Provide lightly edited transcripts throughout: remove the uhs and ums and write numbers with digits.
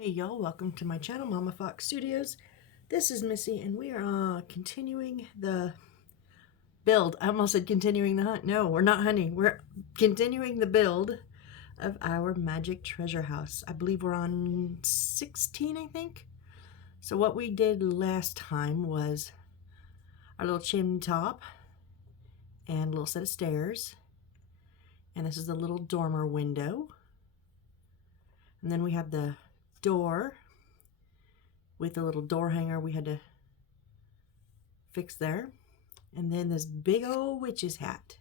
Hey y'all, welcome to my channel, Mama Fox Studios. This is Missy and we are continuing the build. I almost said continuing the hunt. No, we're not hunting. We're continuing the build of our magic treasure house. I believe we're on 16, I think. So what we did last time was our little chimney top and a little set of stairs. And this is the little dormer window. And then we had the door with a little door hanger we had to fix there. And then this big old witch's hat,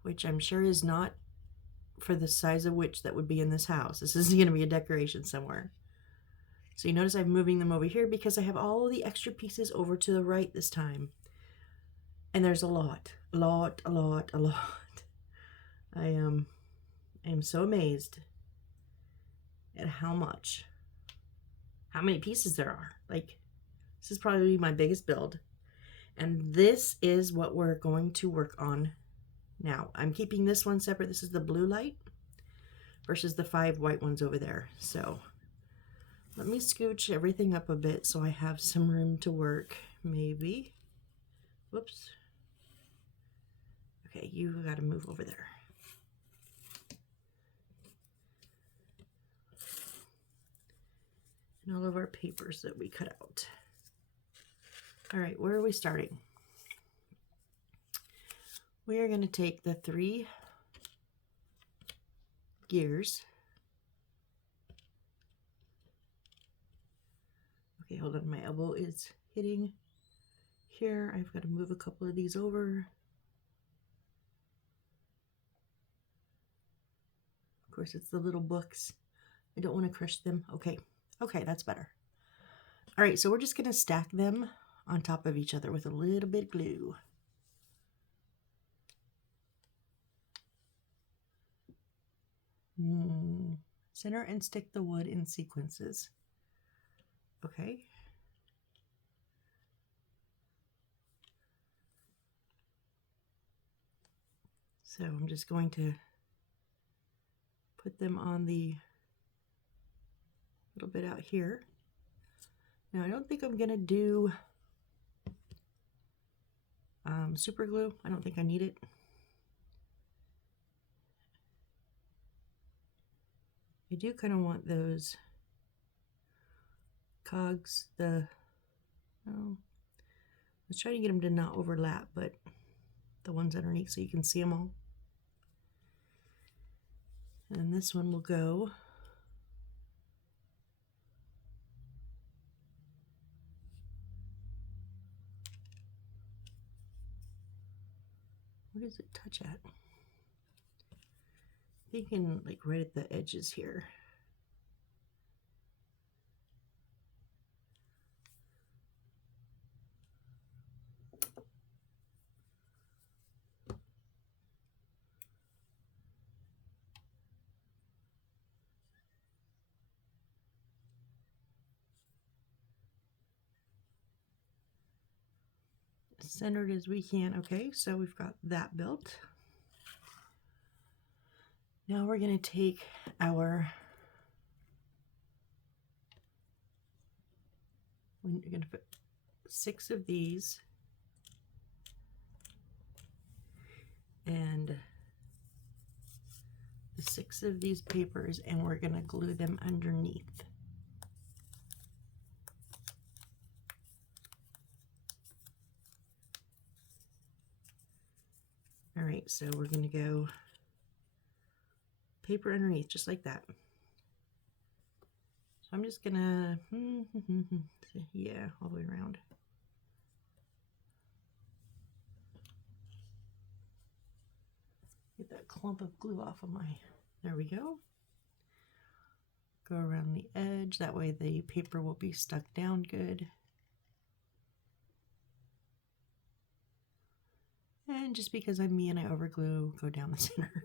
which I'm sure is not for the size of witch that would be in this house. This is going to be a decoration somewhere. So you notice I'm moving them over here because I have all the extra pieces over to the right this time. And there's a lot. I am so amazed at how many pieces there are. Like, this is probably my biggest build. And this is what we're going to work on now. I'm keeping this one separate. This is the blue light versus the 5 white ones over there. So let me scooch everything up a bit so I have some room to work, maybe. Whoops. Okay, you got to move over there. And all of our papers that we cut out. All right, where are we starting? We are going to take the 3 gears. Okay, hold on, my elbow is hitting here. I've got to move a couple of these over. Of course, it's the little books. I don't want to crush them. Okay, that's better. All right, so we're just going to stack them on top of each other with a little bit of glue. Center and stick the wood in sequences. Okay. So I'm just going to put them on the little bit out here. Now I don't think I'm gonna do super glue. I don't think I need it. I do kind of want those cogs, let's try to get them to not overlap, but the ones underneath so you can see them all. And this one will go where does it touch at? Thinking like right at the edges here. Centered as we can. Okay, so we've got that built. Now we're going to take we're going to put 6 of these and the 6 of these papers, and we're going to glue them underneath. All right, so we're going to go paper underneath, just like that. So I'm just going to, yeah, all the way around. Get that clump of glue off of there we go. Go around the edge, that way the paper will be stuck down good. And just because I'm me and I overglue, go down the center.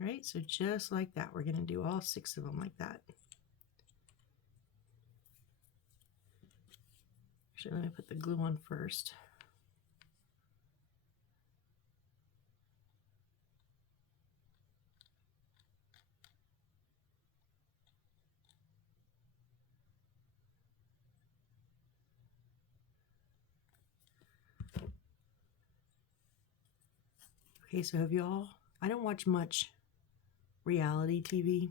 All right, so just like that, we're going to do all 6 of them like that. Actually, let me put the glue on first. Okay, so have y'all, I don't watch much reality TV.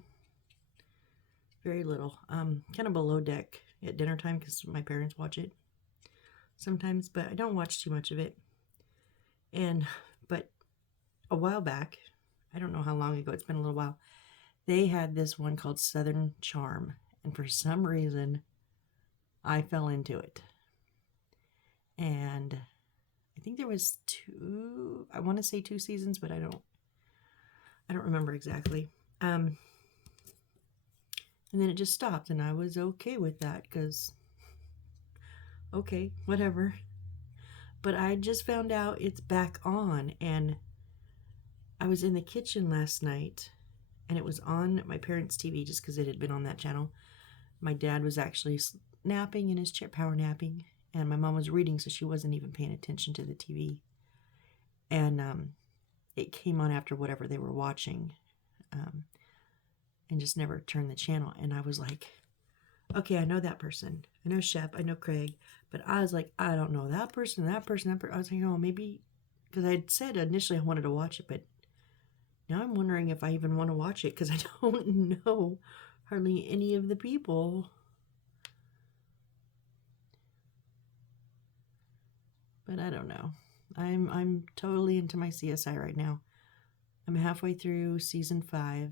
Very little. Kind of below deck at dinner time because my parents watch it sometimes, but I don't watch too much of it. But a while back, I don't know how long ago, it's been a little while, they had this one called Southern Charm, and for some reason, I fell into it. And I think there was I want to say 2 seasons, but I don't remember exactly. And then it just stopped, and I was okay with that because, okay, whatever. But I just found out it's back on, and I was in the kitchen last night, and it was on my parents' TV just because it had been on that channel. My dad was actually napping in his chair, power napping, and my mom was reading, so she wasn't even paying attention to the TV. And it came on after whatever they were watching, and just never turned the channel. And I was like, okay, I know that person. I know Shep. I know Craig. But I was like, I don't know that person, that person, that person. I was like, oh, maybe, because I had said initially I wanted to watch it, but now I'm wondering if I even want to watch it because I don't know hardly any of the people. But I don't know. I'm totally into my CSI right now. I'm halfway through season 5.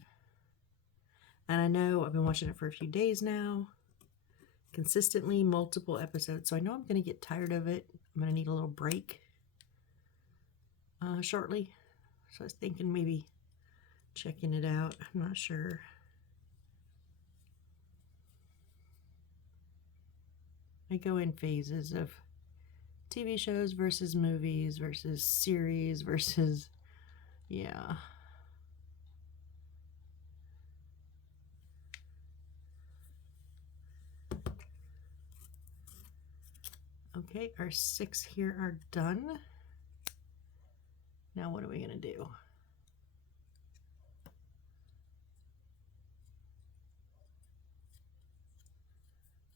And I know I've been watching it for a few days now. Consistently, multiple episodes. So I know I'm going to get tired of it. I'm going to need a little break shortly. So I was thinking maybe checking it out. I'm not sure. I go in phases of TV shows versus movies versus series versus, yeah. Okay, our 6 here are done. Now what are we going to do?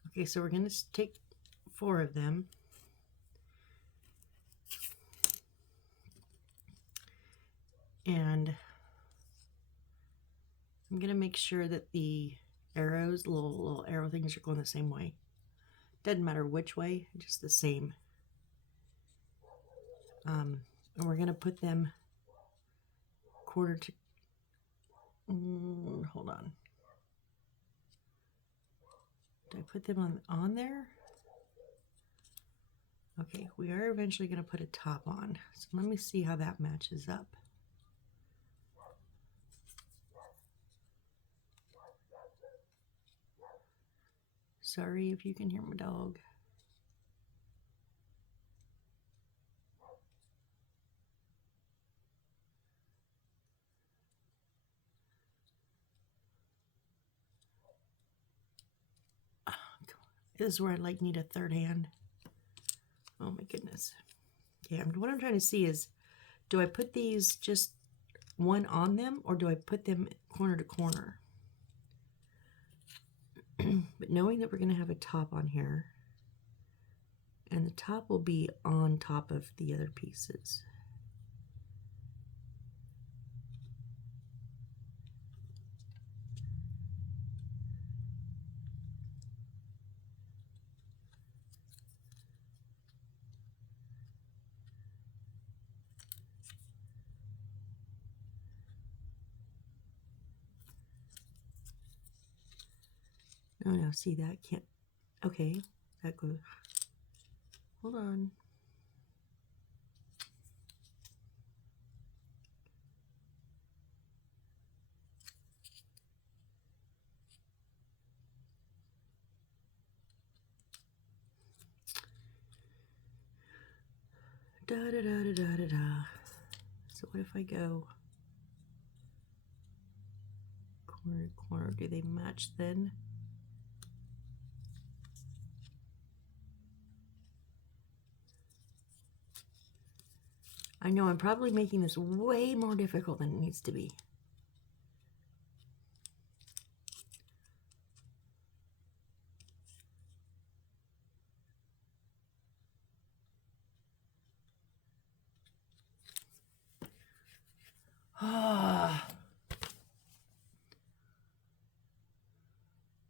Okay, so we're going to take 4 of them. And I'm going to make sure that the arrows, little arrow things, are going the same way. Doesn't matter which way, just the same. And we're going to put them quarter to... hold on. Did I put them on there? Okay, we are eventually going to put a top on. So let me see how that matches up. Sorry if you can hear my dog. This is where I need a third hand. Oh my goodness. Okay, what I'm trying to see is, do I put these just one on them, or do I put them corner to corner? But knowing that we're going to have a top on here, and the top will be on top of the other pieces. Oh no, see that can't, okay, that goes, hold on. Da da da da da da da. So what if I go corner to corner? Do they match then? I know I'm probably making this way more difficult than it needs to be.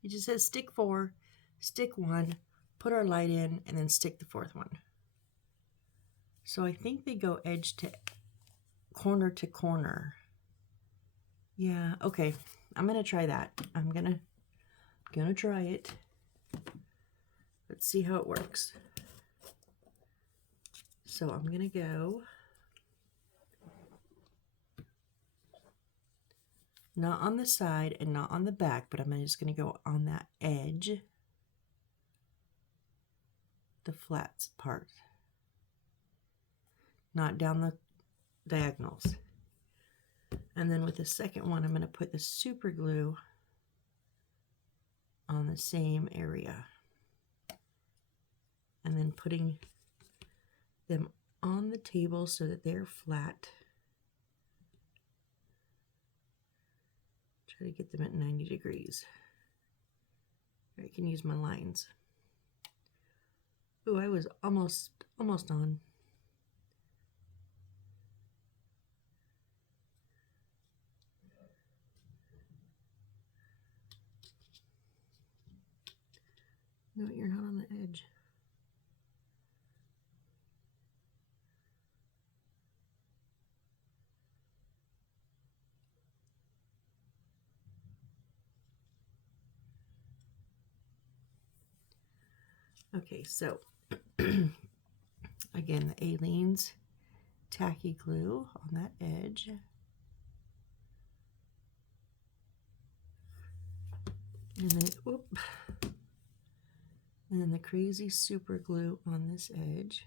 It just says stick 4, stick 1, put our light in, and then stick the 4th one. So I think they go edge to corner. Yeah, okay. I'm gonna try that. I'm gonna try it. Let's see how it works. So I'm gonna go not on the side and not on the back, but I'm just gonna go on that edge, the flat part, not down the diagonals. And then with the second one, I'm going to put the super glue on the same area. And then putting them on the table so that they're flat. Try to get them at 90 degrees. I can use my lines. Ooh, I was almost on. No, you're not on the edge. Okay, so again, the Aleene's tacky glue on that edge. And then, and then the crazy super glue on this edge.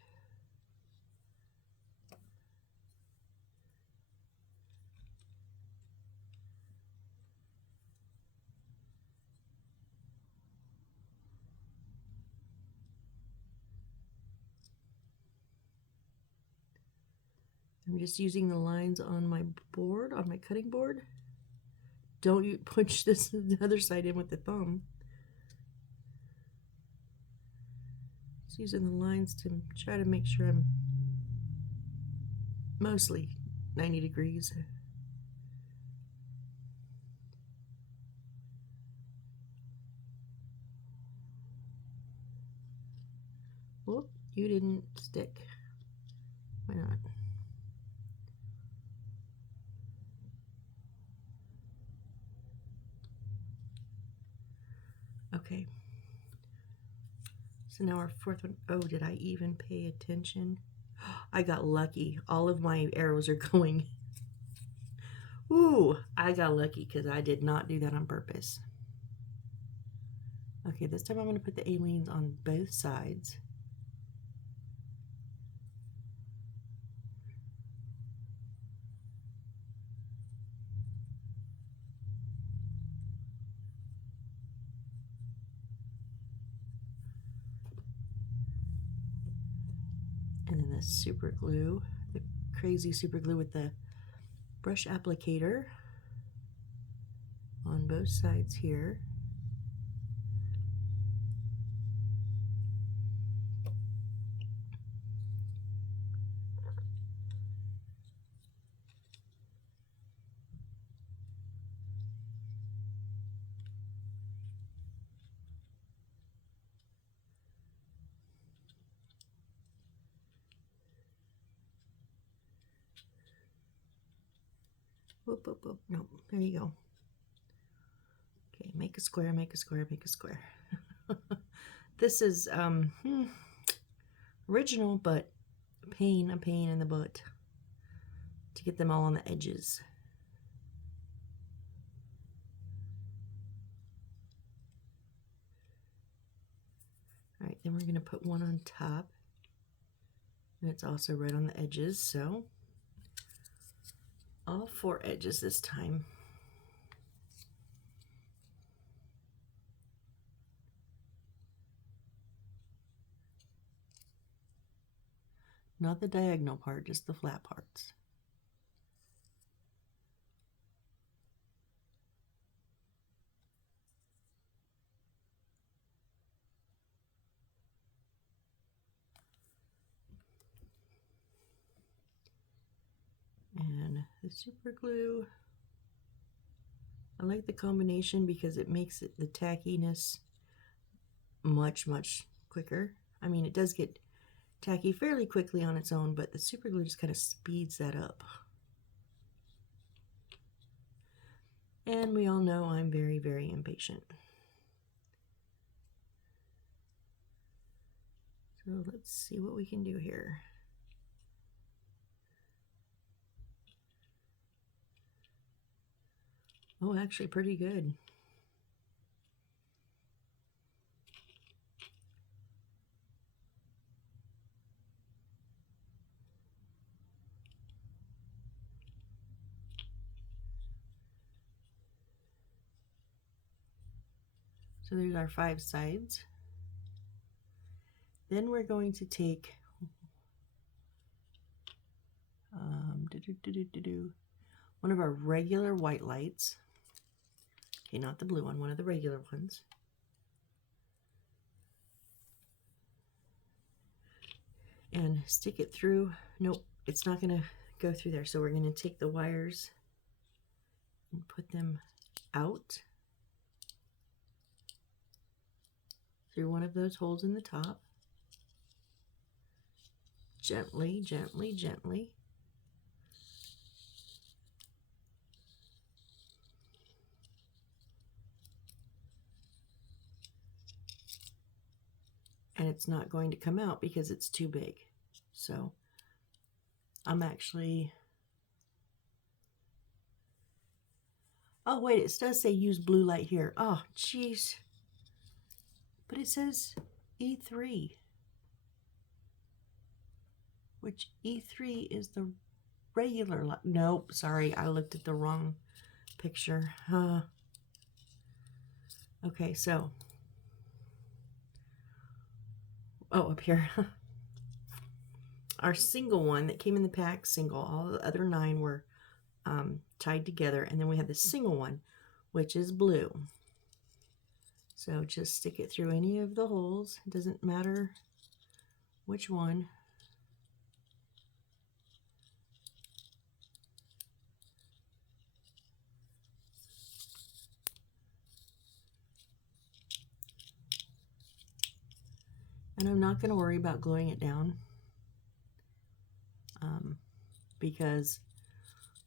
I'm just using the lines on my board, on my cutting board. Don't you punch this the other side in with the thumb. Just using the lines to try to make sure I'm mostly 90 degrees. Whoop, you didn't stick. Why not? Okay. So now our 4th one. Oh, did I even pay attention? I got lucky. All of my arrows are going. Ooh, I got lucky because I did not do that on purpose. Okay, this time I'm going to put the Aleene's on both sides. And then the super glue, the crazy super glue with the brush applicator on both sides here. Whoop, whoop, whoop. No, there you go. Okay, make a square, make a square, make a square. This is original, but a pain in the butt to get them all on the edges. All right, then we're going to put one on top, and it's also right on the edges, so all 4 edges this time. Not the diagonal part, just the flat parts. And the super glue, I like the combination because it makes it the tackiness much quicker. I mean, it does get tacky fairly quickly on its own, but the super glue just kind of speeds that up. And we all know I'm very impatient. So let's see what we can do here. Oh, actually pretty good. So there's our 5 sides. Then we're going to take one of our regular white lights. Okay, not the blue one of the regular ones. And stick it through. Nope, it's not going to go through there. So we're going to take the wires and put them out through one of those holes in the top. Gently. And it's not going to come out because it's too big. So I'm actually, oh wait, it does say use blue light here. Oh, jeez. But it says E3, which E3 is the regular light. Nope, sorry, I looked at the wrong picture. Okay, so, oh, up here. Our single one that came in the pack, single, all the other 9 were tied together, and then we have the single one, which is blue. So just stick it through any of the holes. It doesn't matter which one. And I'm not going to worry about gluing it down because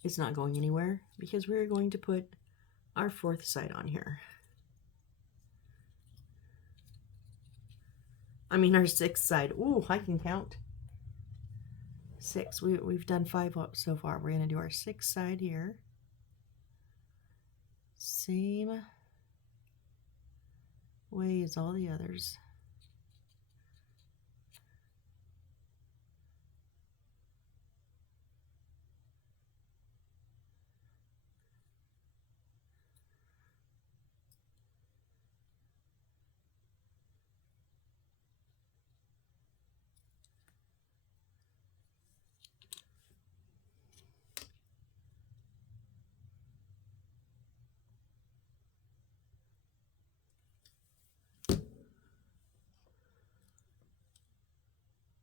it's not going anywhere, because we're going to put our 4th side on here. I mean our 6th side. Ooh, I can count. 6. We've done 5 so far. We're going to do our 6th side here. Same way as all the others.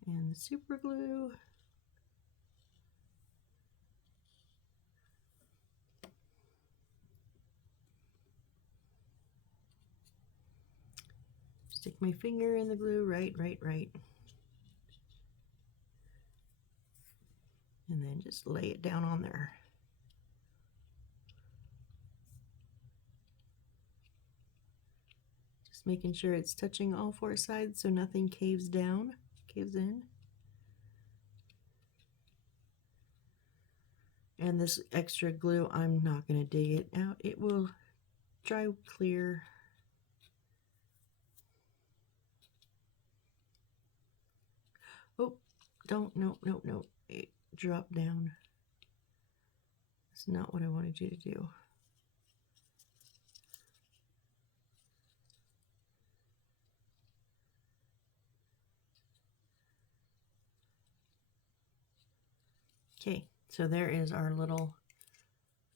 And the super glue. Stick my finger in the glue, right. And then just lay it down on there. Just making sure it's touching all 4 sides so nothing caves in. And this extra glue, I'm not going to dig it out. It will dry clear. Oh, don't, no. It dropped down. That's not what I wanted you to do. Okay, so there is our little,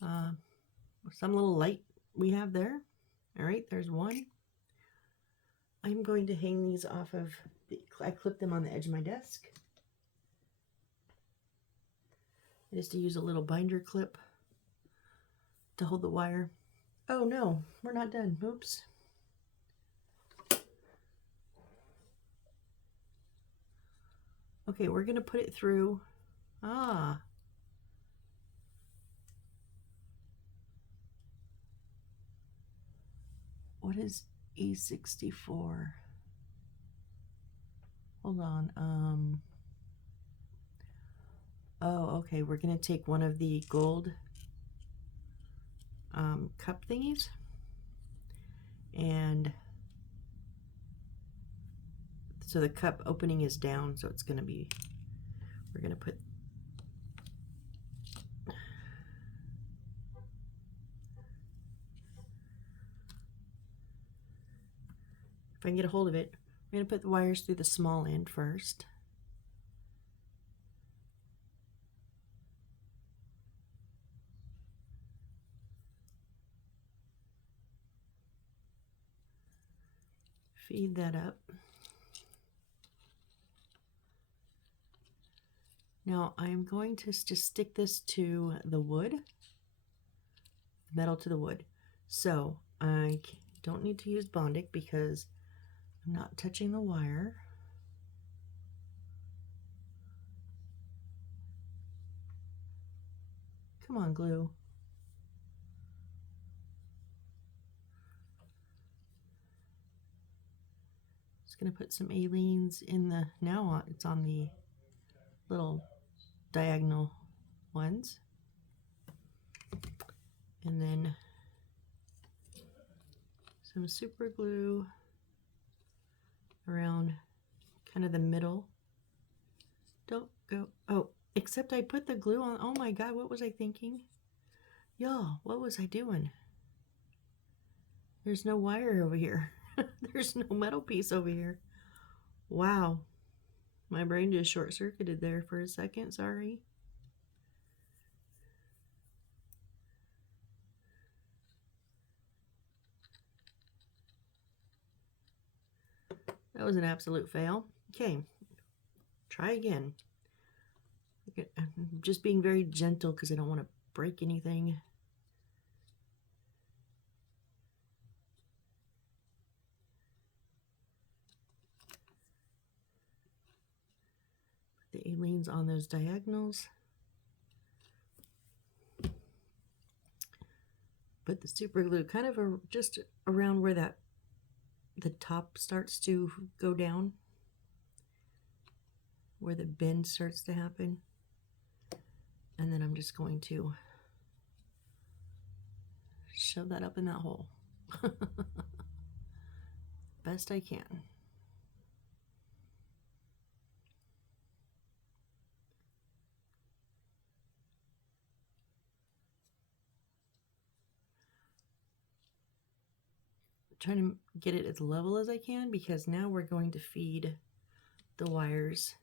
some little light we have there. All right, there's one. I'm going to hang these off of, I clipped them on the edge of my desk. Just to use a little binder clip to hold the wire. Oh no, we're not done. Oops. Okay, we're going to put it through. What is E64? Hold on. Oh, okay, we're going to take one of the gold cup thingies, and so the cup opening is down, so it's going to be, we're going to put, if I can get a hold of it, I'm going to put the wires through the small end first. Feed that up. Now I'm going to just stick this to the wood, metal to the wood. So I don't need to use Bondic because I'm not touching the wire. Come on, glue. Just gonna put some Aleene's in the, now it's on the little diagonal ones. And then some super glue around kind of the middle. Don't go, oh, except I put the glue on. Oh my God, what was I thinking? Y'all, what was I doing? There's no wire over here. There's no metal piece over here. Wow. My brain just short-circuited there for a second, sorry. That was an absolute fail. Okay, try again. I'm just being very gentle because I don't want to break anything. Put the Aleene's on those diagonals. Put the super glue kind of just around where that the top starts to go down, where the bend starts to happen. And then I'm just going to shove that up in that hole. Best I can. Trying to get it as level as I can, because now we're going to feed the wires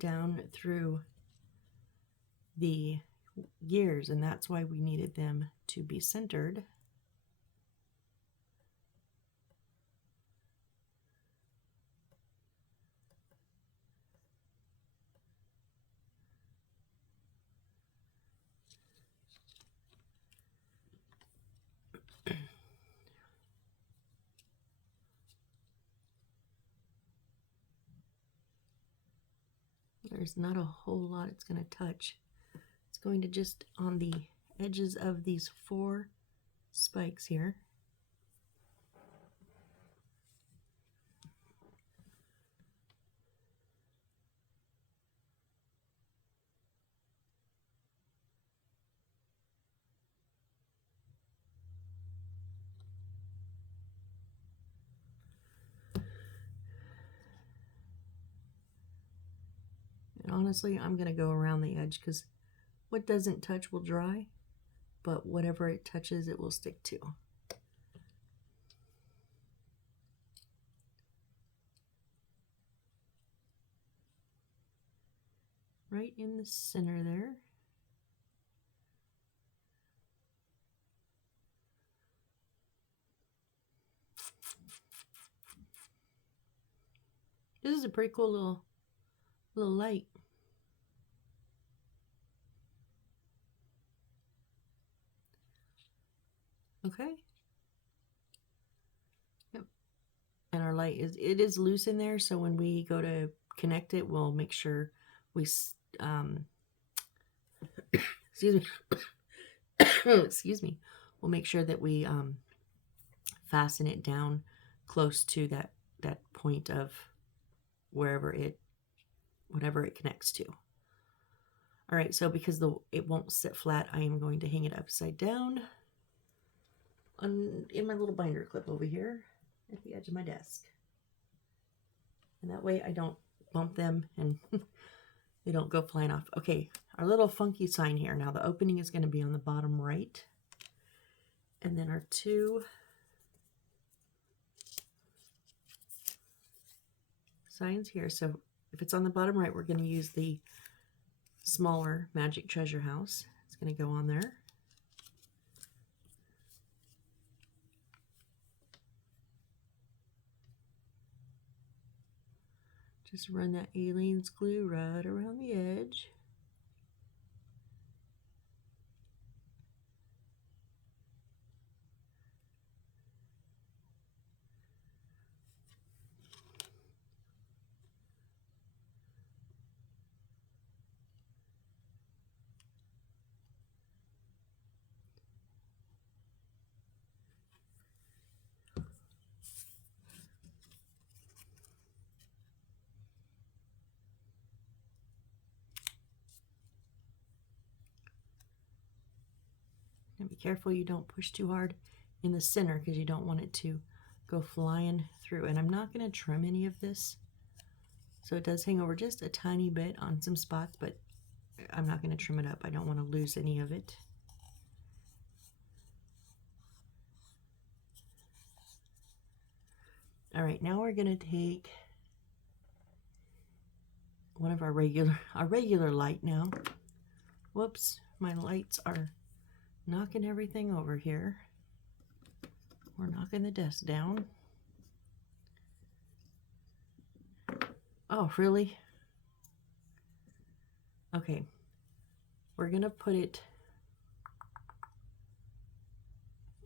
down through the gears, and that's why we needed them to be centered. There's not a whole lot it's going to touch. It's going to just on the edges of these 4 spikes here. And honestly, I'm going to go around the edge because what doesn't touch will dry, but whatever it touches, it will stick to. Right in the center there. This is a pretty cool little light. Okay. Yep. And our light is loose in there, so when we go to connect it, we'll make sure we excuse me. Excuse me. We'll make sure that we fasten it down close to that point of whatever it connects to. All right, so because it won't sit flat, I am going to hang it upside down in my little binder clip over here at the edge of my desk. And that way I don't bump them and they don't go flying off. Okay, our little funky sign here. Now the opening is going to be on the bottom right. And then our two signs here. So if it's on the bottom right, we're going to use the smaller Magic Treasure House. It's going to go on there. Just run that Aleene's glue right around the edge. And be careful you don't push too hard in the center because you don't want it to go flying through. And I'm not going to trim any of this. So it does hang over just a tiny bit on some spots, but I'm not going to trim it up. I don't want to lose any of it. All right, now we're going to take one of our regular light now. Whoops, my lights are knocking everything over here. We're knocking the desk down. Oh, really? Okay, we're gonna put it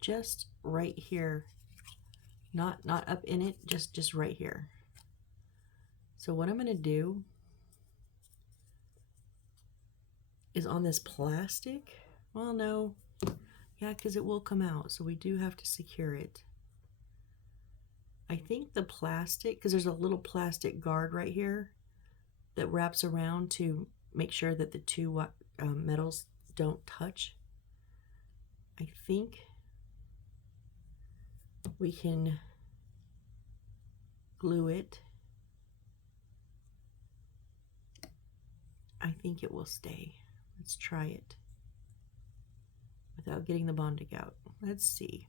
just right here, not up in it, just right here. So what I'm gonna do is on this plastic. Well, no, yeah, because it will come out, so we do have to secure it. I think the plastic, because there's a little plastic guard right here that wraps around to make sure that the two metals don't touch. I think we can glue it. I think it will stay. Let's try it without getting the Bondic out. Let's see.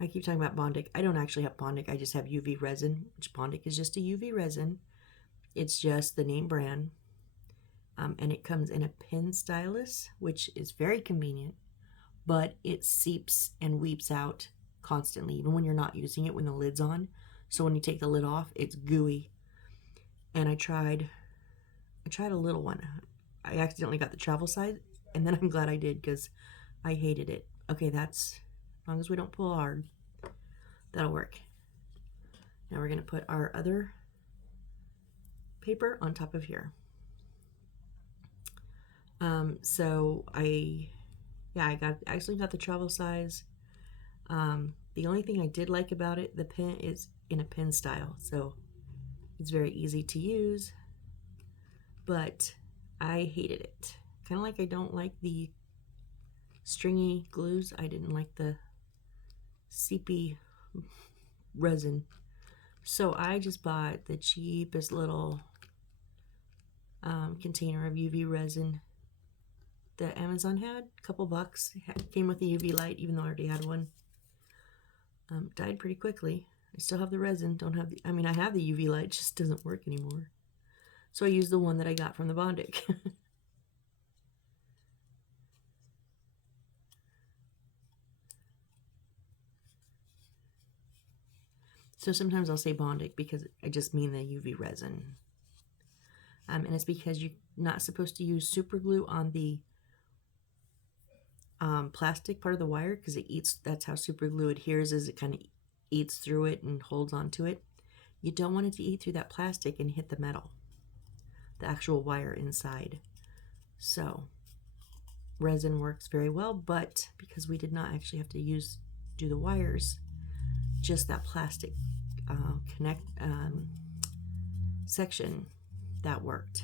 I keep talking about Bondic. I don't actually have Bondic. I just have UV resin, which Bondic is just a UV resin. It's just the name brand. And it comes in a pen stylus, which is very convenient, but it seeps and weeps out constantly, even when you're not using it when the lid's on. So when you take the lid off, it's gooey. And I tried a little one. I accidentally got the travel size, and then I'm glad I did because I hated it. Okay, that's, as long as we don't pull hard, that'll work. Now we're going to put our other paper on top of here. So I actually got the travel size. The only thing I did like about it, the pen is in a pen style, so it's very easy to use, but I hated it. Kind of like I don't like the stringy glues. I didn't like the seepy resin. So I just bought the cheapest little container of UV resin that Amazon had. A couple bucks. It came with a UV light, even though I already had one. Died pretty quickly. I still have the resin. Don't have the, I mean, I have the UV light, it just doesn't work anymore. So I used the one that I got from the Bondic. So sometimes I'll say Bondic because I just mean the UV resin. And it's because you're not supposed to use super glue on the plastic part of the wire because it eats, that's how super glue adheres, is it kind of eats through it and holds onto it. You don't want it to eat through that plastic and hit the metal, the actual wire inside. So resin works very well, but because we did not actually have to do the wires, just that plastic section, that worked.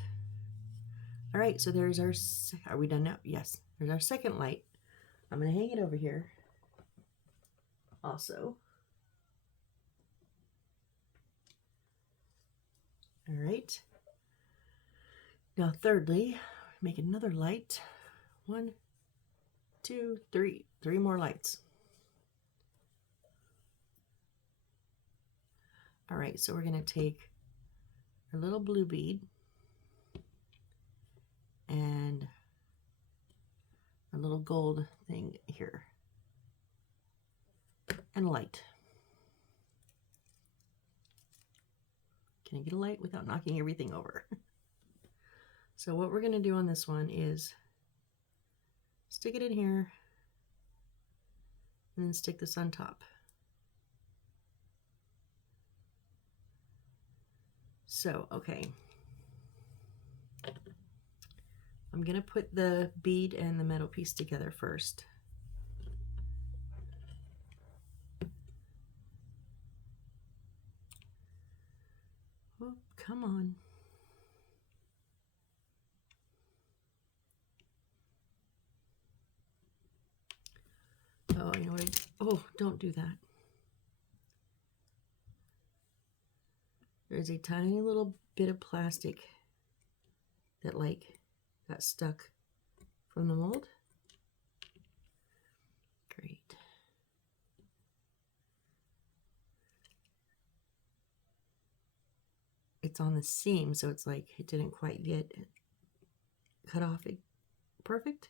All right, so there's our, are we done now? Yes, there's our second light. I'm gonna hang it over here also. All right, now thirdly, make another light. 1, 2, 3, 3 more lights. All right, so we're gonna take our little blue bead and a little gold thing here and light. Can I get a light without knocking everything over? So what we're going to do on this one is stick it in here and then stick this on top. So, okay. I'm going to put the bead and the metal piece together first. Oh, come on. Oh, you know what? Oh, don't do that. There's a tiny little bit of plastic that like got stuck from the mold. Great. It's on the seam, so it's like it didn't quite get cut off perfect.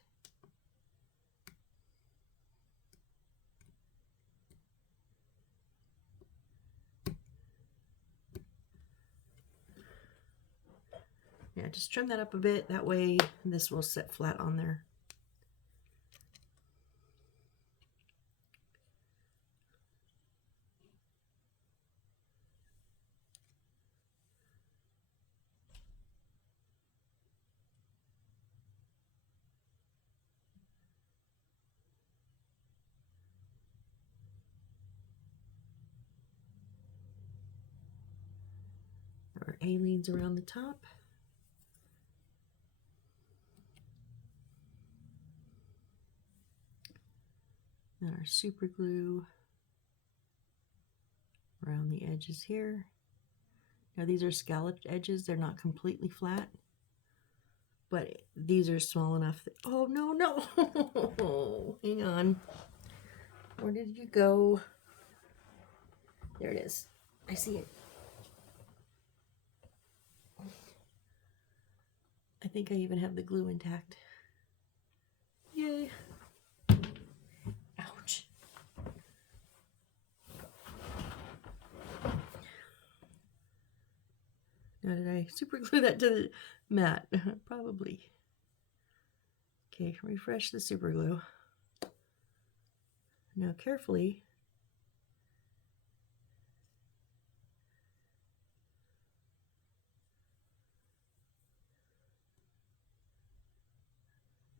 Yeah, just trim that up a bit. That way this will sit flat on there. Our A-leads around the top. And our super glue around the edges here. Now these are scalloped edges, they're not completely flat, but these are small enough that, oh no, no, hang on. Where did you go? There it is. I see it. I think I even have the glue intact. Yay. Ouch. Now, did I super glue that to the mat? Probably. Okay, refresh the super glue. Now carefully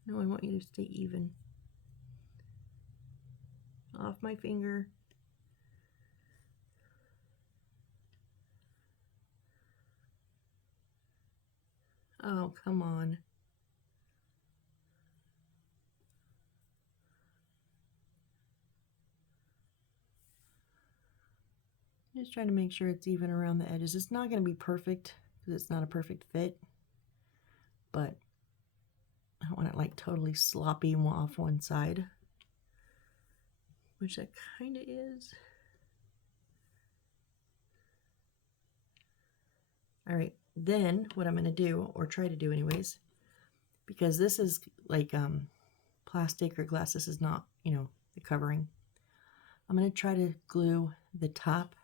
no, I want you to stay even. Off my finger. Oh, come on. Just trying to make sure it's even around the edges. It's not going to be perfect because it's not a perfect fit, but I don't want it like totally sloppy off one side, which it kind of is. All right, then what I'm going to do, or try to do anyways, because this is like plastic or glass, this is not, you know, the covering. I'm going to try to glue the top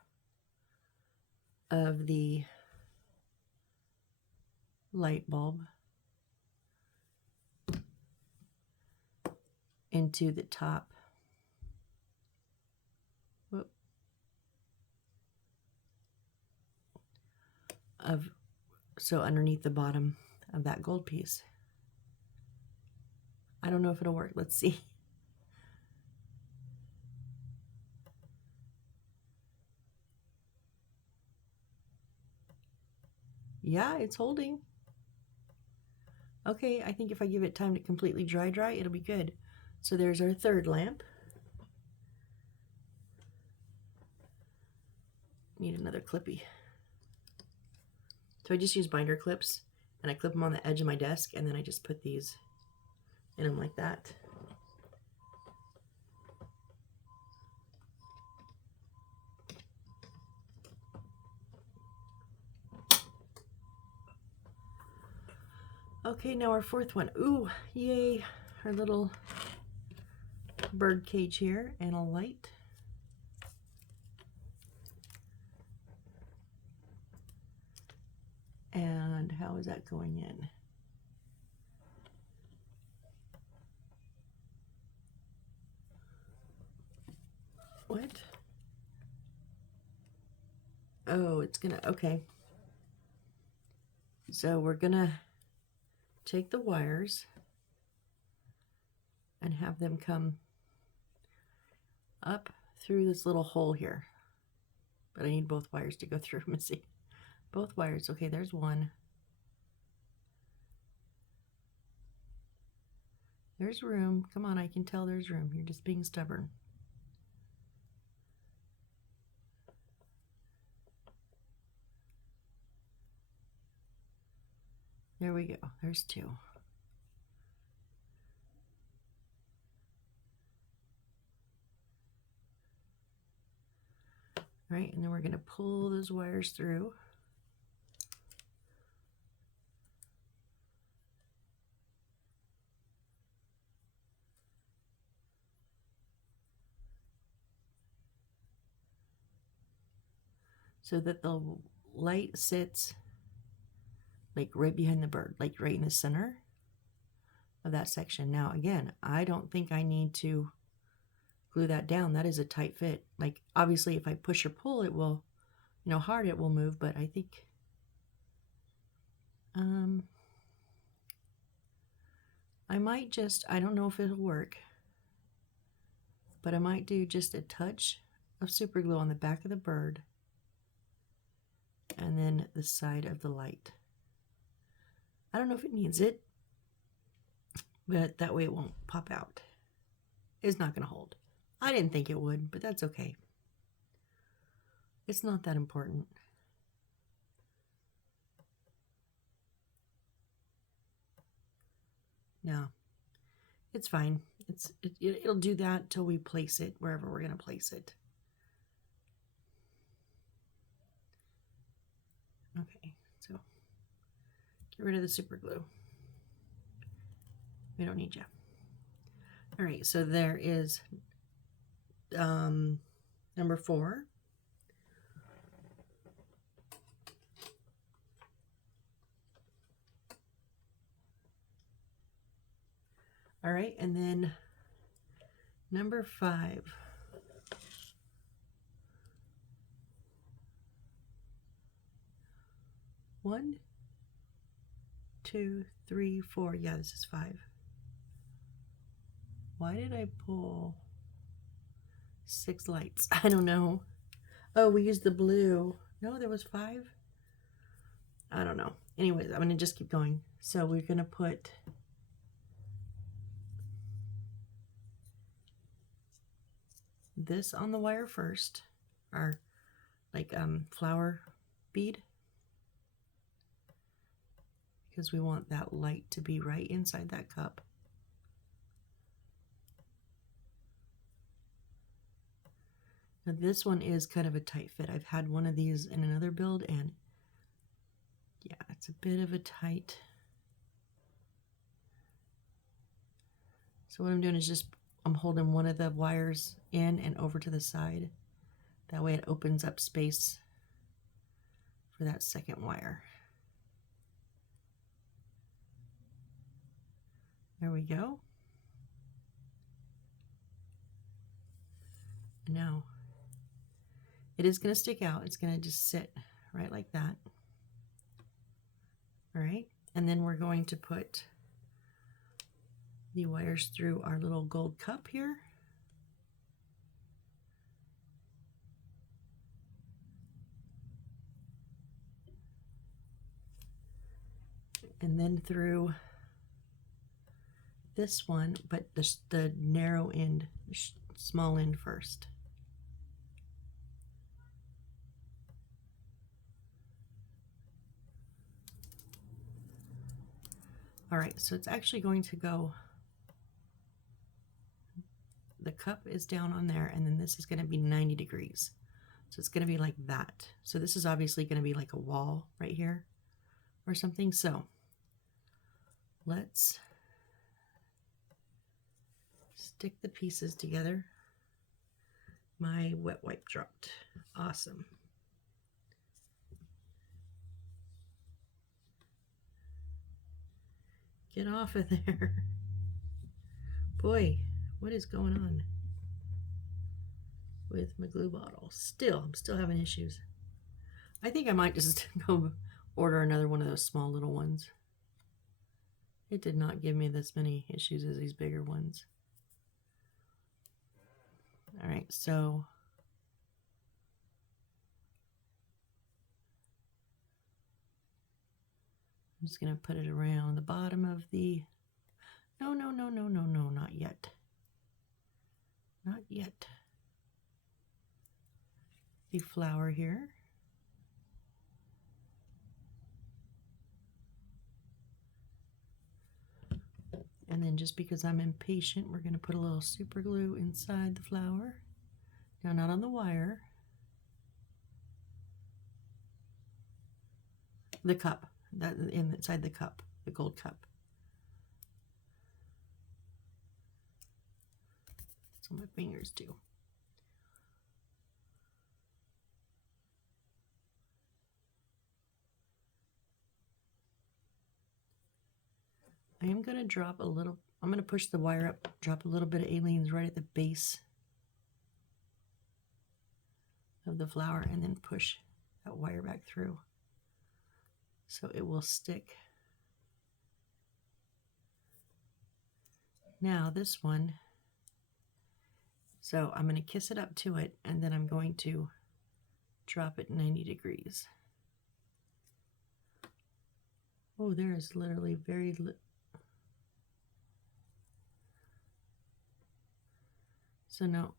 of the light bulb into the top. Whoop. So underneath the bottom of that gold piece. I don't know if it'll work. Let's see. Yeah, it's holding. Okay, I think if I give it time to completely dry, it'll be good. So there's our third lamp. Need another clippy. So I just use binder clips, and I clip them on the edge of my desk, and then I just put these in them like that. Okay, now our fourth one. Ooh, yay, our little bird cage here, and a light. And how is that going in? What? Oh, it's gonna, okay. So we're gonna take the wires and have them come up through this little hole here. But I need both wires to go through, Missy. Both wires. Okay, there's one. There's room. Come on, I can tell there's room. You're just being stubborn. There we go. There's two. Right, and then we're going to pull those wires through. So that the light sits like right behind the bird, like right in the center of that section. Now, again, I don't think I need to glue that down. That is a tight fit. Like, obviously, if I push or pull, it will, you know, hard, it will move, but I think, I might just, I don't know if it'll work, but I might do just a touch of super glue on the back of the bird and then the side of the light. I don't know if it needs it, but that way it won't pop out. It's not going to hold. I didn't think it would, but that's okay. It's not that important. No, it's fine. It'll do that till we place it wherever we're going to place it. Okay, so get rid of the super glue. We don't need you. All right, so there is number 4. All right, and then number 5. One, 2, 3, 4. Yeah, this is 5. Why did I pull 6 lights? I don't know. Oh, we used the blue. No, there was 5. I don't know. Anyways, I'm going to just keep going. So we're going to put this on the wire first, our like flower bead, because we want that light to be right inside that cup. Now this one is kind of a tight fit. I've had one of these in another build, and yeah, it's a bit of a tight. So what I'm doing is just, I'm holding one of the wires in and over to the side. That way it opens up space for that second wire. There we go. Now, it is going to stick out. It's going to just sit right like that. All right, and then we're going to put the wires through our little gold cup here. And then through this one, but the narrow end, small end first. All right, so it's actually going to go, the cup is down on there, and then this is going to be 90 degrees. So it's going to be like that. So this is obviously going to be like a wall right here or something. So let's stick the pieces together. My wet wipe dropped. Awesome. Get off of there. Boy, what is going on with my glue bottle? I'm still having issues. I think I might just go order another one of those small little ones. It did not give me this many issues as these bigger ones. All right, so I'm just going to put it around the bottom of the, no, not yet. Not yet. The flower here. And then just because I'm impatient, we're going to put a little super glue inside the flower. Now, not on the wire. The cup, that inside the cup, the gold cup. That's what my fingers do. I am going to drop a little, I'm going to push the wire up, drop a little bit of Aleene's right at the base of the flower, and then push that wire back through so it will stick. Now this one, so I'm going to kiss it up to it, and then I'm going to drop it 90 degrees. Oh, there is literally very little. So now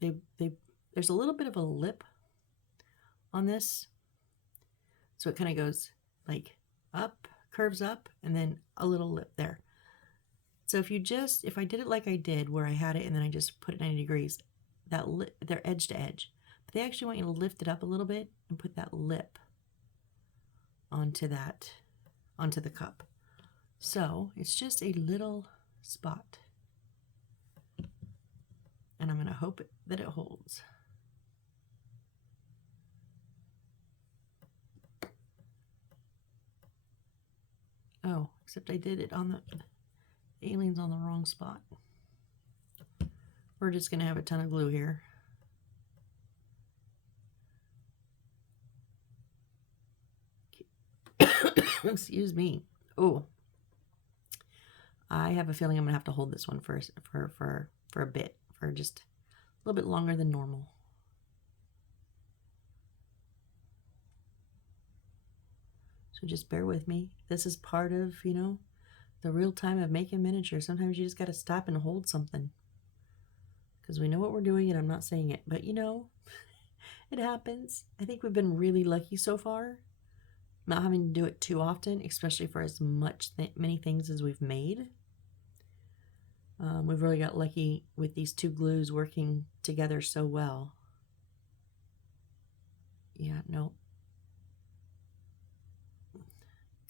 there's a little bit of a lip on this. So it kind of goes like up, curves up, and then a little lip there. So if I did it like I did, where I had it and then I just put it 90 degrees, they're edge to edge. But they actually want you to lift it up a little bit and put that lip onto the cup. So it's just a little spot. And I'm going to hope that it holds. Oh, except I did it on the Aleene's on the wrong spot. We're just going to have a ton of glue here. Excuse me. Oh, I have a feeling I'm going to have to hold this one for a bit. For just a little bit longer than normal. So just bear with me. This is part of, the real time of making miniature. Sometimes you just got to stop and hold something. Because we know what we're doing, and I'm not saying it. But, it happens. I think we've been really lucky so far. Not having to do it too often, especially for as many things as we've made. We've really got lucky with these two glues working together so well. Yeah, no.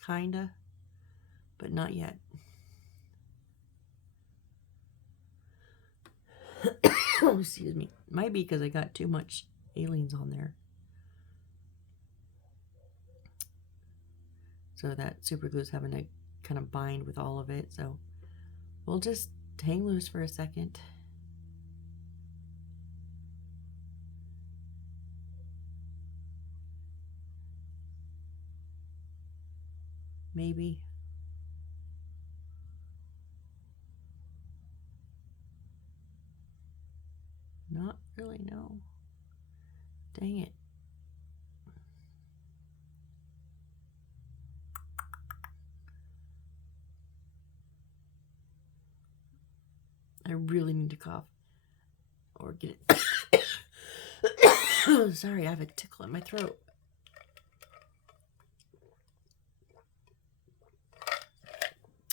Kinda, but not yet. Excuse me. Might be because I got too much Aleene's on there. So that super glue is having to kind of bind with all of it. So we'll just hang loose for a second. Maybe. Not really, no. Dang it. I really need to cough or get it. Sorry, I have a tickle in my throat.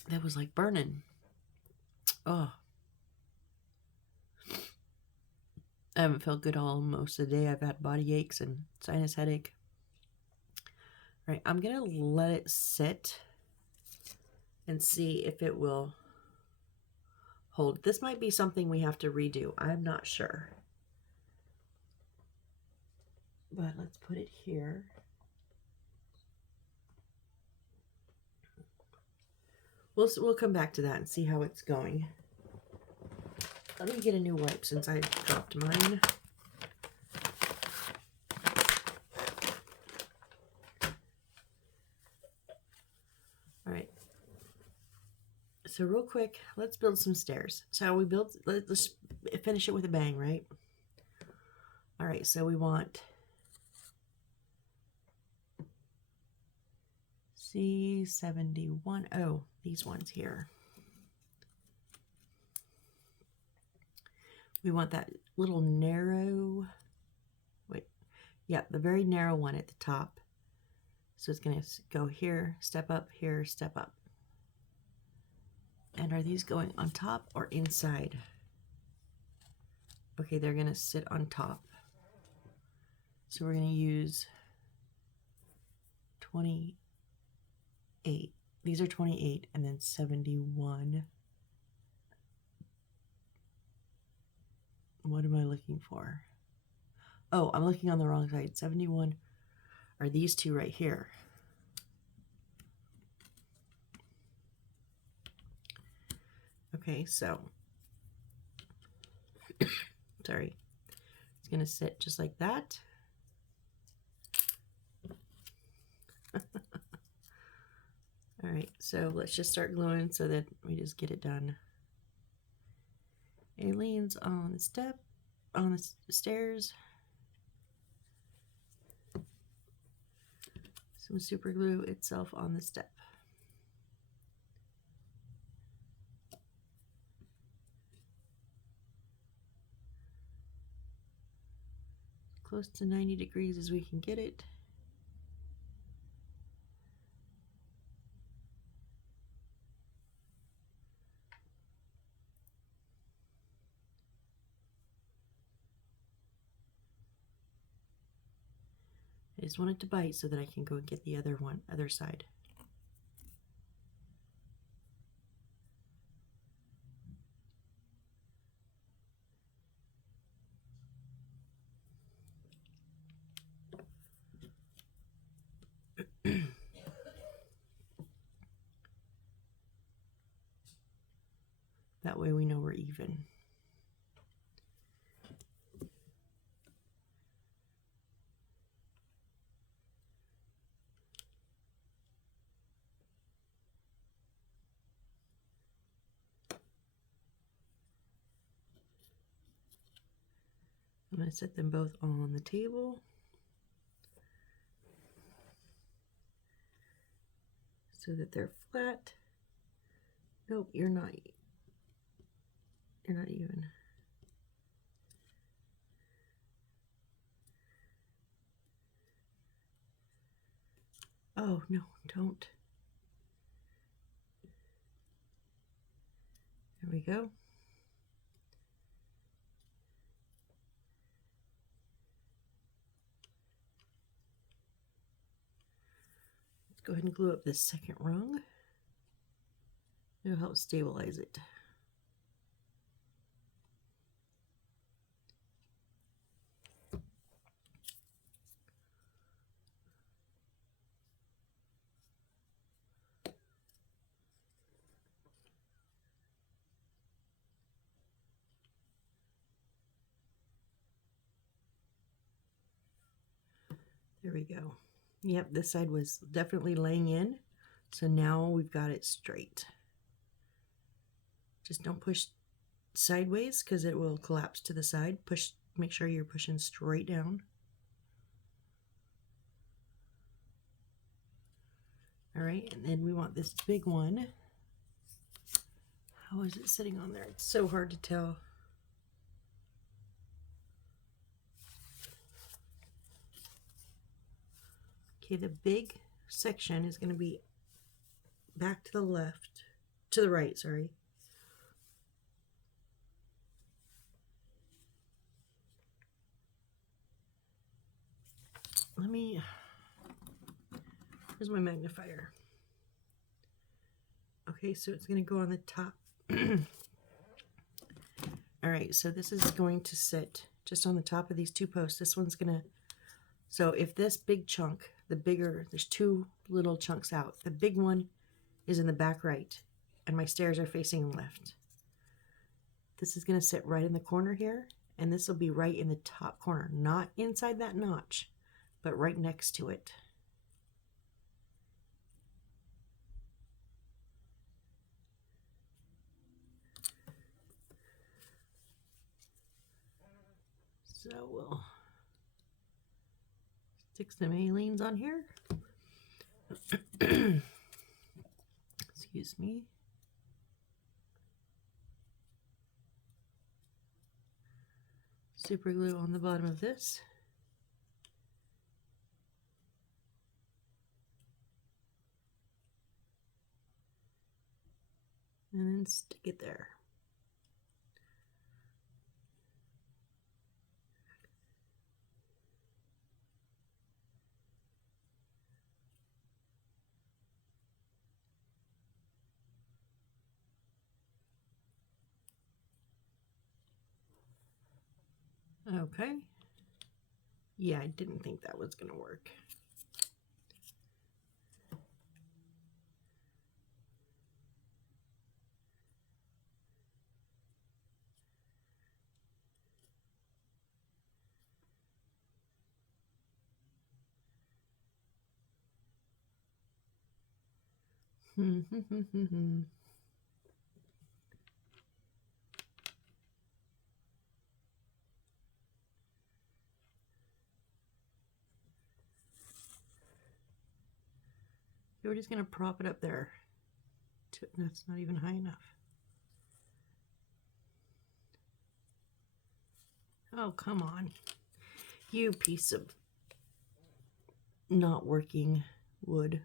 That was like burning. Oh. I haven't felt good all most of the day. I've had body aches and sinus headache. All right, I'm going to let it sit and see if it will hold. This might be something we have to redo. I'm not sure. But let's put it here. We'll come back to that and see how it's going. Let me get a new wipe since I dropped mine. All right. So real quick, let's build some stairs. So how we build, let's finish it with a bang, right? All right, so we want C71. Oh, these ones here. We want that little narrow, the very narrow one at the top. So it's going to go here, step up, here, step up. And are these going on top or inside? Okay, they're going to sit on top. So we're going to use 28. These are 28 and then 71. What am I looking for? Oh, I'm looking on the wrong side. 71 are these two right here. Okay, so sorry. It's going to sit just like that. All right, so let's just start gluing so that we just get it done. Aliens on the step, on the stairs. Some super glue itself on the step. Close to 90 degrees as we can get it. I just want it to bite so that I can go and get the other side. That way we know we're even. I'm going to set them both on the table. So that they're flat. Nope, you're not even. Oh, no, don't. There we go. Let's go ahead and glue up this second rung. It'll help stabilize it. There we go. Yep, this side was definitely laying in. So now we've got it straight. Just don't push sideways because it will collapse to the side. Make sure you're pushing straight down. All right, and then we want this big one. How is it sitting on there? It's so hard to tell. Okay, the big section is going to be back to the left, to the right, sorry. Here's my magnifier. Okay, so it's going to go on the top. All right, so this is going to sit just on the top of these two posts. This one's going to, so if this big chunk, there's two little chunks out. The big one is in the back right, and my stairs are facing left. This is going to sit right in the corner here, and this will be right in the top corner, not inside that notch, but right next to it. So we'll stick some Aleenes on here. Excuse me. Super glue on the bottom of this. And then stick it there. Okay. Yeah, I didn't think that was going to work. We're just going to prop it up there. That's not even high enough. Oh, come on. You piece of not working wood.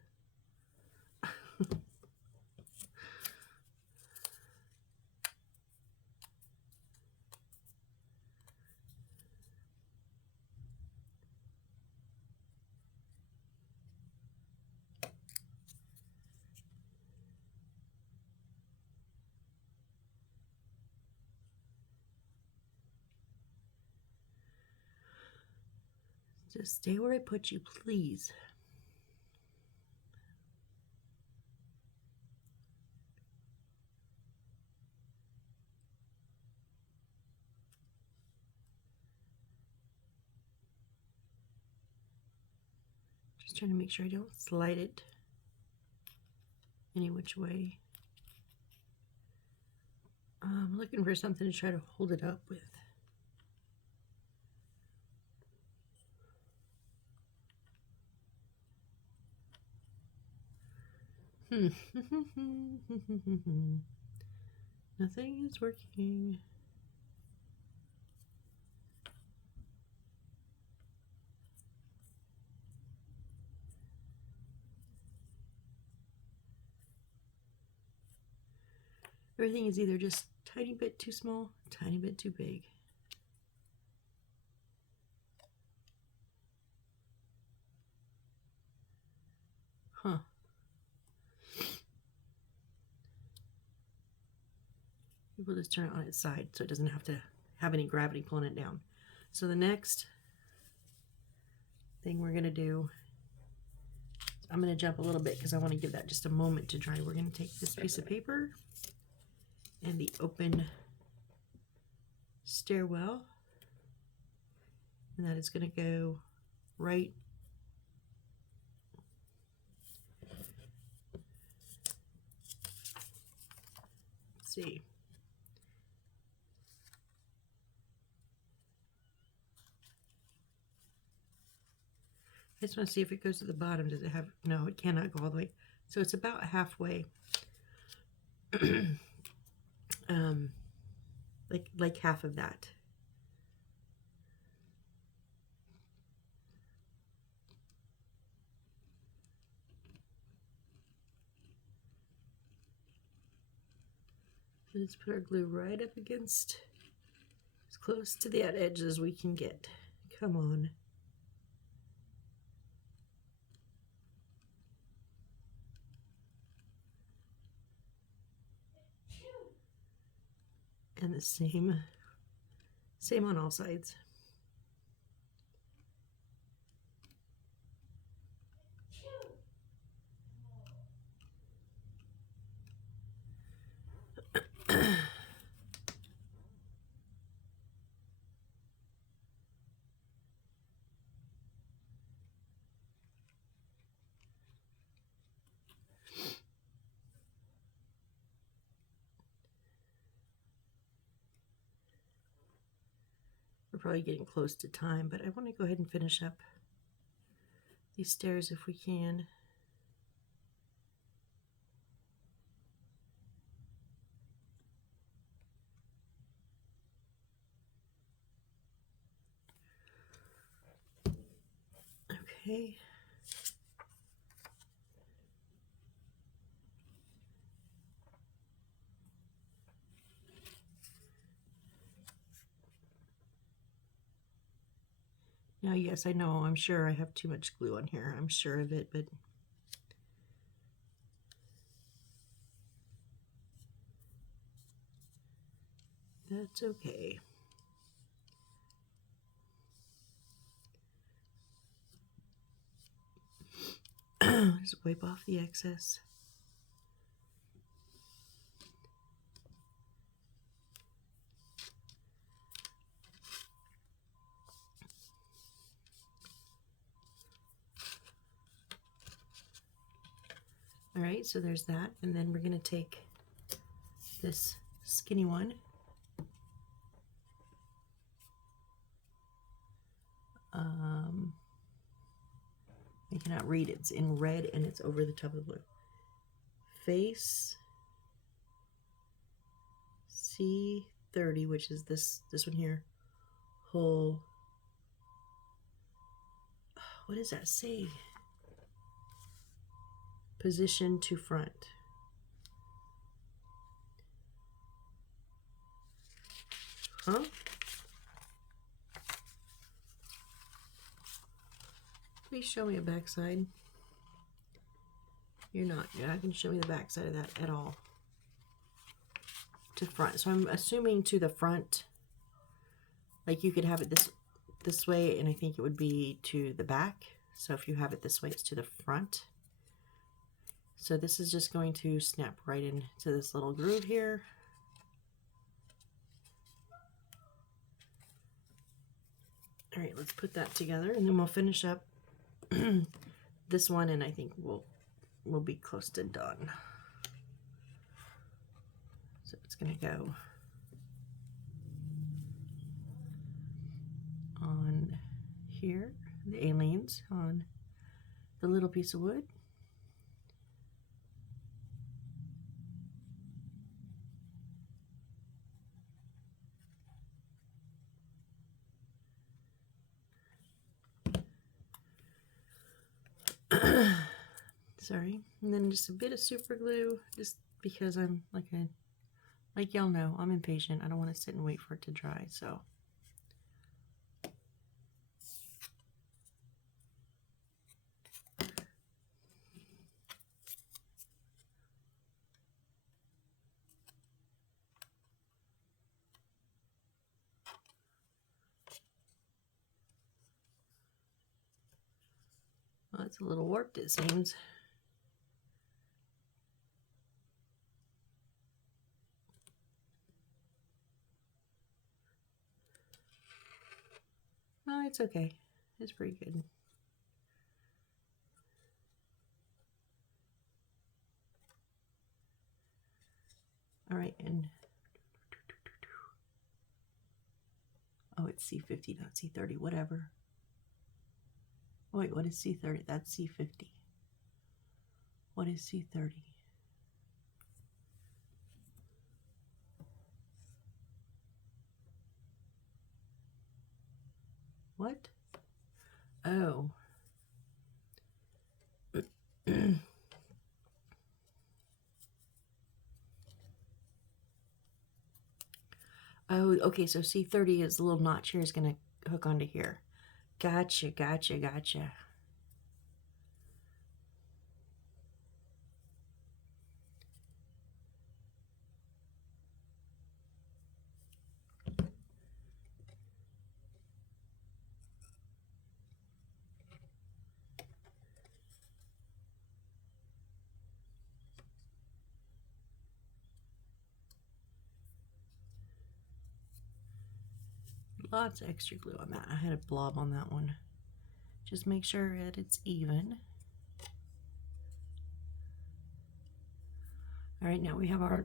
Just stay where I put you, please. Just trying to make sure I don't slide it any which way. I'm looking for something to try to hold it up with. Nothing is working. Everything is either just a tiny bit too small, tiny bit too big. Huh. We'll just turn it on its side so it doesn't have to have any gravity pulling it down. So the next thing we're going to do, I'm going to jump a little bit because I want to give that just a moment to dry. We're going to take this piece of paper and the open stairwell, and that is going to go right see. I just want to see if it goes to the bottom. Does it have, no, it cannot go all the way. So it's about halfway. like half of that. Let's put our glue right up against, as close to the edge as we can get. Come on. And the same on all sides. We're probably getting close to time, but I want to go ahead and finish up these stairs if we can. Okay. Now, yes, I know, I'm sure I have too much glue on here. I'm sure of it, but that's okay. Just wipe off the excess. All right, so there's that. And then we're going to take this skinny one. I cannot read. It's in red and it's over the top of the blue. Face C30, which is this one here. Hole. What does that say? Position to front. Huh? Please show me a backside. You're not going to show me the backside of that at all. To front. So I'm assuming to the front. Like you could have it this way, and I think it would be to the back. So if you have it this way, it's to the front. So this is just going to snap right into this little groove here. All right, let's put that together, and then we'll finish up this one, and I think we'll be close to done. So it's going to go on here, the aliens on the little piece of wood. Sorry, and then just a bit of super glue, just because I'm like y'all know, I'm impatient. I don't want to sit and wait for it to dry, so. Well, it's a little warped, it seems. No, it's okay. It's pretty good. All right, right, and oh, it's C50, not C30, whatever. Wait, what is C30? That's C50. What is C30? What? Oh. Oh, okay, so C30 is the little notch here is going to hook onto here. Gotcha, gotcha, gotcha. Lots of extra glue on that. I had a blob on that one. Just make sure that it's even. All right, now we have our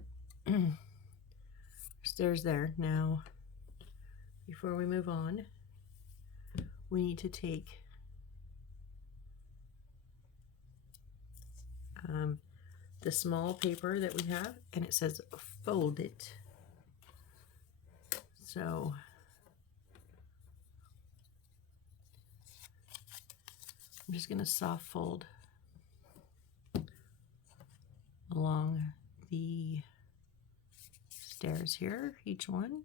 stairs there. Now, before we move on, we need to take the small paper that we have, and it says fold it. So I'm just going to soft fold along the stairs here, each one.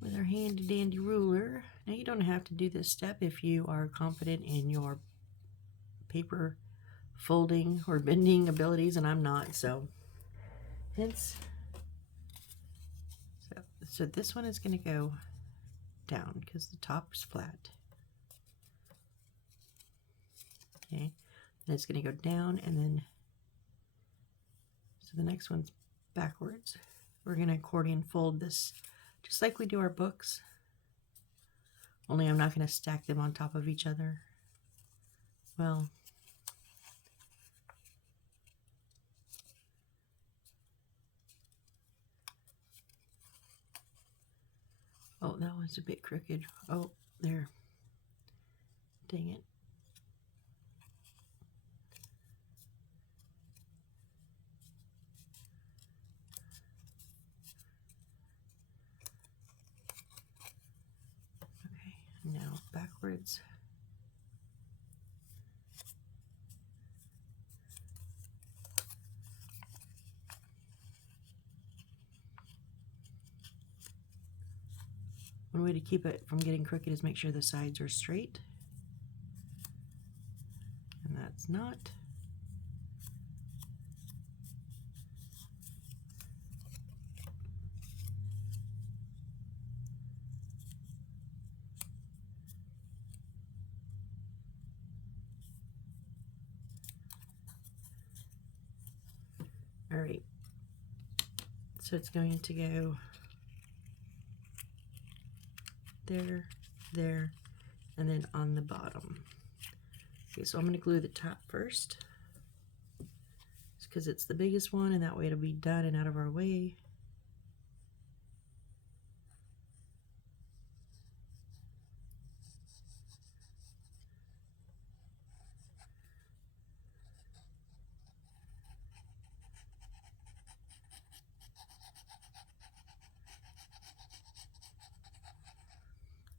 With our handy dandy ruler. Now you don't have to do this step if you are confident in your paper folding or bending abilities, and I'm not, so hence. So this one is going to go down because the top is flat. Okay, and it's going to go down, and then so the next one's backwards. We're going to accordion fold this just like we do our books, only I'm not going to stack them on top of each other. Well, oh, that one's a bit crooked. Oh, there. Dang it. Okay, now backwards. One way to keep it from getting crooked is make sure the sides are straight. And that's not. All right. So it's going to go there, there, and then on the bottom. Okay, so I'm going to glue the top first, because it's the biggest one, and that way it'll be done and out of our way.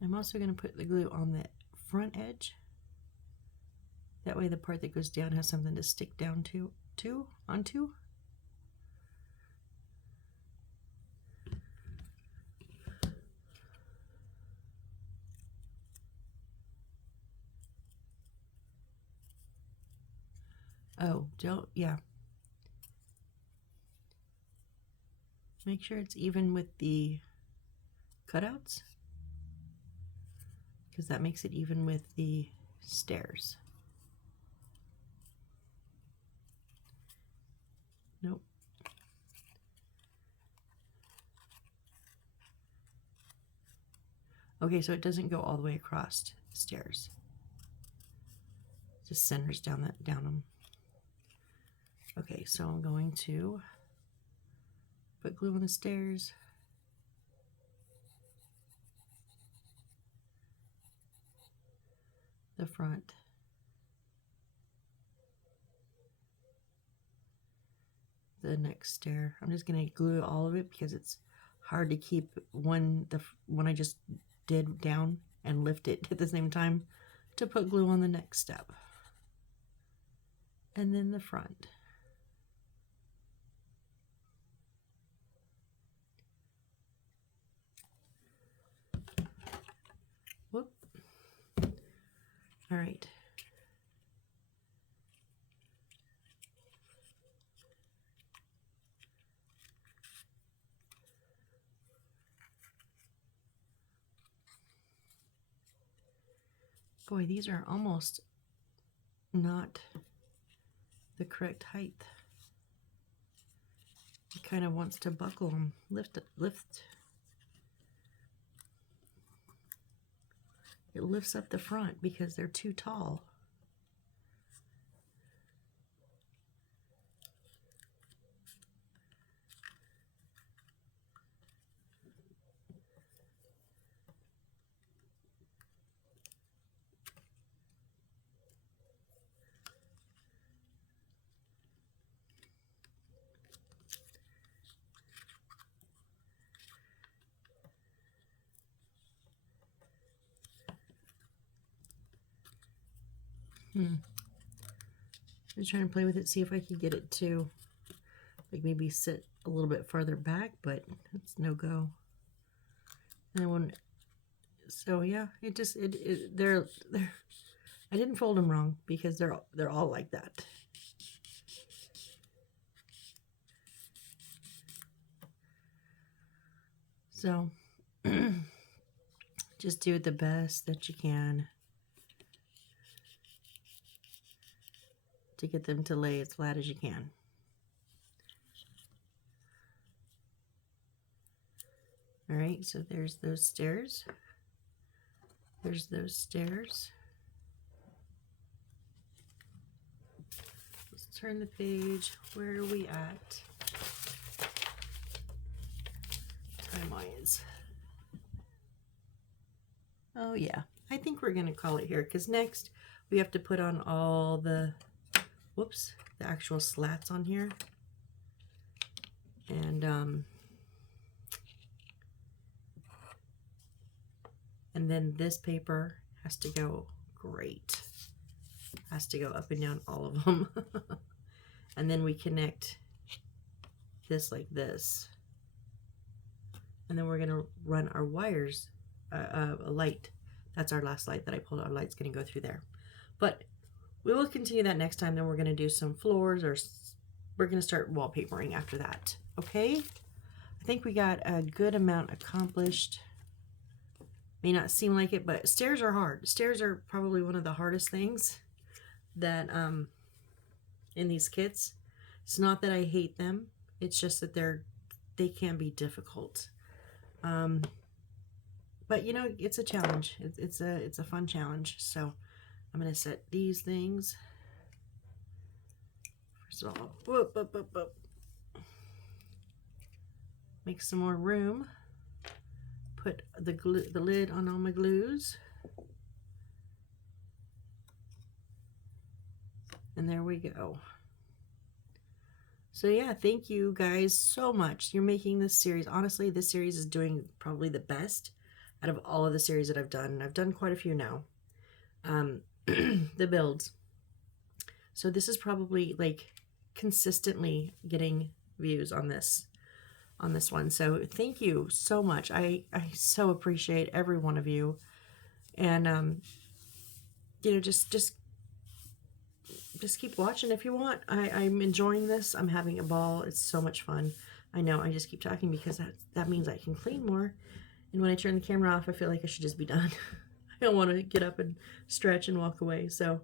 I'm also going to put the glue on the front edge. That way the part that goes down has something to stick down onto. Oh, yeah. Make sure it's even with the cutouts, because that makes it even with the stairs. Nope. Okay, so it doesn't go all the way across the stairs. It just centers down them. Okay, so I'm going to put glue on the stairs. The front. The next stair. I'm just going to glue all of it because it's hard to keep one I just did down and lift it at the same time to put glue on the next step. And then the front. Whoop. All right. Boy, these are almost not the correct height. It kind of wants to buckle them. Lift. It lifts up the front because they're too tall. I'm trying to play with it, see if I can get it to like maybe sit a little bit farther back, but it's no go. And when, so yeah, they're I didn't fold them wrong because they're all like that. So just do it the best that you can to get them to lay as flat as you can. All right, so there's those stairs. There's those stairs. Let's turn the page. Where are we at? Time-wise. Oh yeah, I think we're gonna call it here because next we have to put on all the, whoops, the actual slats on here. And then this paper has to go great. Has to go up and down all of them. And then we connect this like this. And then we're gonna run our wires, a light. That's our last light that I pulled. Our light's gonna go through there. But we will continue that next time. Then we're gonna do some floors, or we're gonna start wallpapering after that. Okay? I think we got a good amount accomplished. May not seem like it, but stairs are hard. Stairs are probably one of the hardest things that in these kits. It's not that I hate them. It's just that they can be difficult. But you know, it's a challenge. It's a fun challenge. So I'm gonna set these things. First of all, whoop, whoop, whoop, whoop. Make some more room. Put the lid on all my glues. And there we go. So yeah, thank you guys so much. You're making this series. Honestly, this series is doing probably the best out of all of the series that I've done. I've done quite a few now. The builds. So this is probably like consistently getting views on this one. So thank you so much. I so appreciate every one of you. And you know, just keep watching if you want. I'm enjoying this. I'm having a ball. It's so much fun. I know I just keep talking because that means I can clean more. And when I turn the camera off, I feel like I should just be done. I don't want to get up and stretch and walk away. So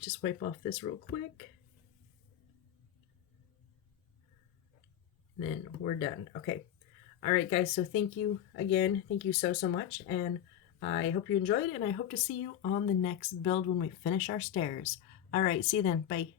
just wipe off this real quick. Then we're done. Okay. All right, guys, so thank you again. Thank you so much, and I hope you enjoyed, and I hope to see you on the next build when we finish our stairs. All right, see you then. Bye.